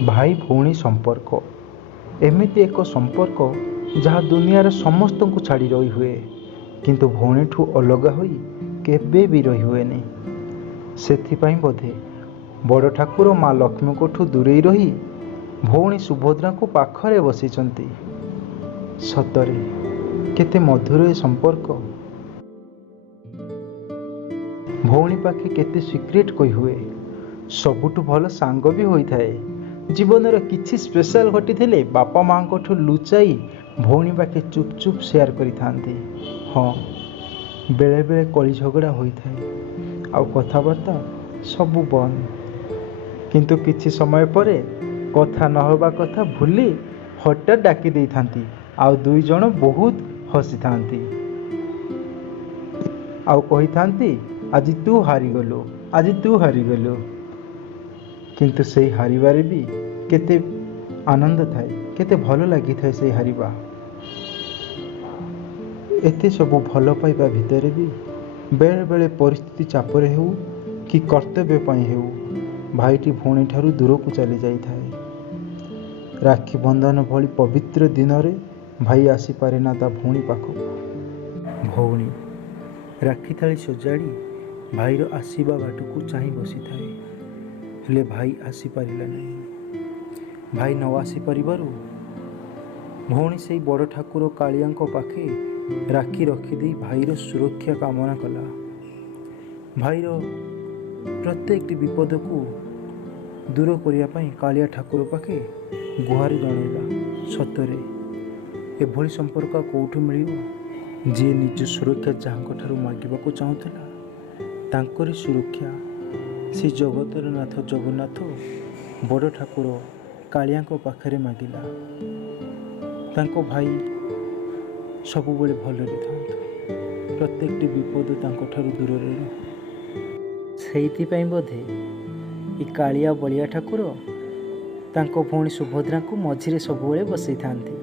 भाई भौणी संपर्क एमिति एक संपर्क जहाँ दुनियार समस्त को छाड़ी रही हुए किंतु भौणीठू अलगा होई केबे भी रही हुएनी। सेथिपाई बोधे बड़ ठाकुर माँ लक्ष्मी को दूरेई रही भौणी सुभद्रा को पाखरे बसिचंती। सतरे केते मधुर ए संपर्क। भौणी पाखे केते सिक्रेट कही हुए, सबुठु भल सांग भी होइथाए। जीवनर किछि स्पेशल घटी बापा माँ को लुचाई भौणी पाखे चुप चुप शेयर करि थांती। हाँ, बेले बेले कली झगड़ा होइथाए आउ कथाबार्ता सबु बंद, किंतु किछि समय परे कथा न होबा कथा भूली हठात डाकी देई थांती आउ दुई जण बहुत हसी थांती आउ कही थांती आज तू हारीगलु, आज तू हारीगलु। किंतु से हारिबारे भी केते आनंद थाए, केते भल लगी थाए से हारिबा। एते सबु भल पाइबा भितरे भी बेले बेले परिस्थिति चापरे हेउ कि कर्तव्य पाई हेउ भाईटी भौणी ठारू दूर को चली जाई थाए। राखी बंधन भली पवित्र दिन रे भाई आसी पारे ना ता भौणी पाखक। भौणी राखी थाली सजाड़ी भाईर आसीबा बाटू चाही बसी थाए, हेले भाई आसी पारिला नहीं। भाई न आसी परिबारु भौणी से बड़ ठाकुर कालिया पाखे राखी रखिदे भाईर सुरक्षा कामना कला। भाईर प्रत्येक विपद को दूर करने कालिया ठाकुर पाखे गुहार जनइला। सतरे एभली संपर्क कौठु मिलिबो जी निज सुरक्षा जहाँ मागिबाकू चाहूला तांकरी सुरक्षा से जगतर नाथ जगन्नाथ बड़ ठाकुर कालिया पाखरे मागिला। तांको भाई सबुबले भलरे थांतु, प्रत्येक विपद तांको दूर से बोधे ई कालिया बलिया ठाकुर तांको भौणी सुभद्रा को मझिरे सबुबले बसई थांती।